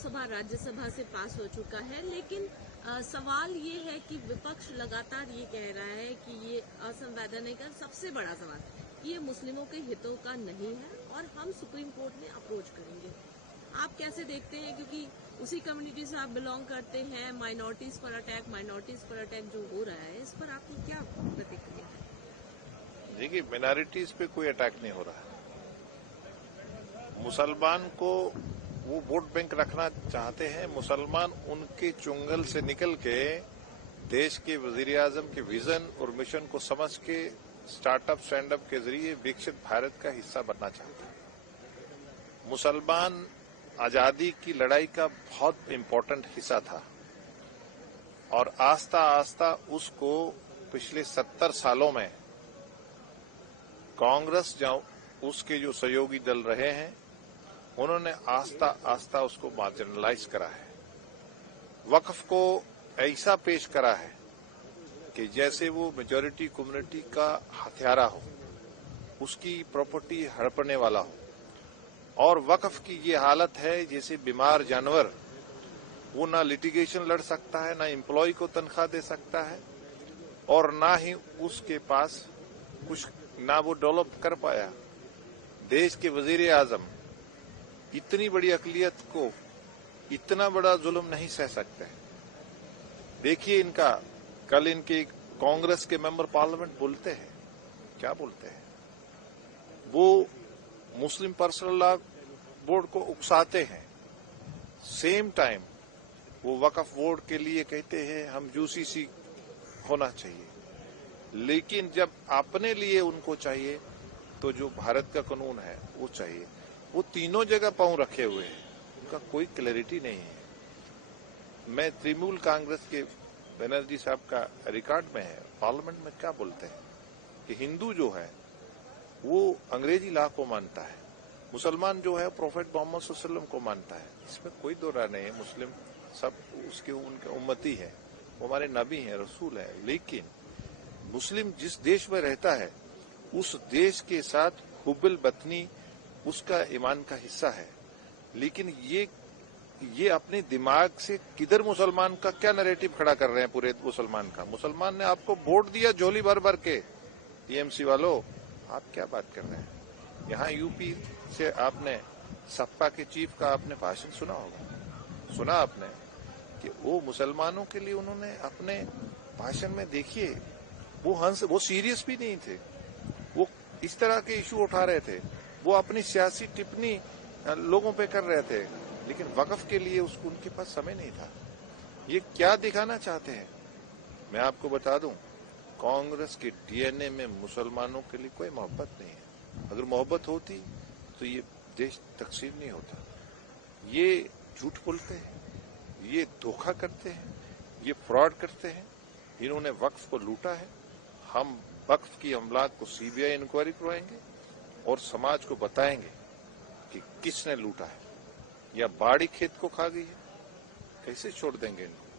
लोकसभा राज्यसभा से पास हो चुका है, लेकिन सवाल ये है कि विपक्ष लगातार ये कह रहा है कि ये असंवैधानिक है। सबसे बड़ा सवाल ये मुस्लिमों के हितों का नहीं है और हम सुप्रीम कोर्ट में अप्रोच करेंगे। आप कैसे देखते हैं, क्योंकि उसी कम्युनिटी से आप बिलोंग करते हैं, माइनॉरिटीज पर अटैक जो हो रहा है, इस पर आपकी क्या प्रतिक्रिया है? देखिए, माइनॉरिटीज पे कोई अटैक नहीं हो रहा है। मुसलमान को वो वोट बैंक रखना चाहते हैं। मुसलमान उनके चुंगल से निकल के देश के वजीर आजम के विजन और मिशन को समझ के स्टार्टअप स्टैंड अप के जरिए विकसित भारत का हिस्सा बनना चाहता है। मुसलमान आजादी की लड़ाई का बहुत इम्पोर्टेंट हिस्सा था और आस्ता आस्ता उसको पिछले 70 सालों में कांग्रेस उसके जो सहयोगी दल रहे हैं उन्होंने आस्ता आस्ता उसको मार्जिनलाइज करा है। वक्फ को ऐसा पेश करा है कि जैसे वो मेजॉरिटी कम्युनिटी का हथियारा हो, उसकी प्रॉपर्टी हड़पने वाला हो। और वक्फ की ये हालत है जैसे बीमार जानवर, वो ना लिटिगेशन लड़ सकता है, ना एम्प्लॉय को तनख्वाह दे सकता है और ना ही उसके पास कुछ, ना वो डेवलप कर पाया। देश के वजीर आजम इतनी बड़ी अकलियत को इतना बड़ा जुल्म नहीं सह सकते। देखिए इनका, कल इनके कांग्रेस के मेंबर पार्लियामेंट बोलते हैं, क्या बोलते हैं, वो मुस्लिम पर्सनल लॉ बोर्ड को उकसाते हैं। सेम टाइम वो वक्फ बोर्ड के लिए कहते हैं हम यूसीसी होना चाहिए, लेकिन जब अपने लिए उनको चाहिए तो जो भारत का कानून है वो चाहिए। वो तीनों जगह पांव रखे हुए हैं, उनका कोई क्लैरिटी नहीं है। मैं तृणमूल कांग्रेस के बनर्जी साहब का रिकॉर्ड में है, पार्लियामेंट में क्या बोलते हैं कि हिंदू जो है वो अंग्रेजी लॉ को मानता है, मुसलमान जो है प्रोफेट मोहम्मद सल्लल्लाहु अलैहि वसल्लम को मानता है। इसमें कोई दो राय नहीं है। मुस्लिम सब उसके उनके उम्मती है, वो हमारे नबी हैं, रसूल है। लेकिन मुस्लिम जिस देश में रहता है उस देश के साथ हुब्बुल वतनी उसका ईमान का हिस्सा है। लेकिन ये अपने दिमाग से किधर मुसलमान का क्या नैरेटिव खड़ा कर रहे हैं पूरे मुसलमान का। मुसलमान ने आपको वोट दिया झोली भर भर के, टीएमसी वालों आप क्या बात कर रहे हैं। यहाँ यूपी से आपने सपा के चीफ का आपने भाषण सुना होगा, सुना आपने कि वो मुसलमानों के लिए उन्होंने अपने भाषण में, देखिए वो सीरियस भी नहीं थे, वो इस तरह के इशू उठा रहे थे, वो अपनी सियासी टिप्पणी लोगों पे कर रहे थे, लेकिन वक्फ के लिए उसको उनके पास समय नहीं था। ये क्या दिखाना चाहते हैं? मैं आपको बता दूं, कांग्रेस के डीएनए में मुसलमानों के लिए कोई मोहब्बत नहीं है। अगर मोहब्बत होती तो ये देश तकसीम नहीं होता। ये झूठ बोलते हैं, ये धोखा करते हैं, ये फ्रॉड करते हैं। इन्होंने वक्फ को लूटा है। हम वक्फ की अमलाक को सीबीआई इंक्वायरी करवाएंगे और समाज को बताएंगे कि किसने लूटा है, या बाड़ी खेत को खा गई है। कैसे छोड़ देंगे इनको?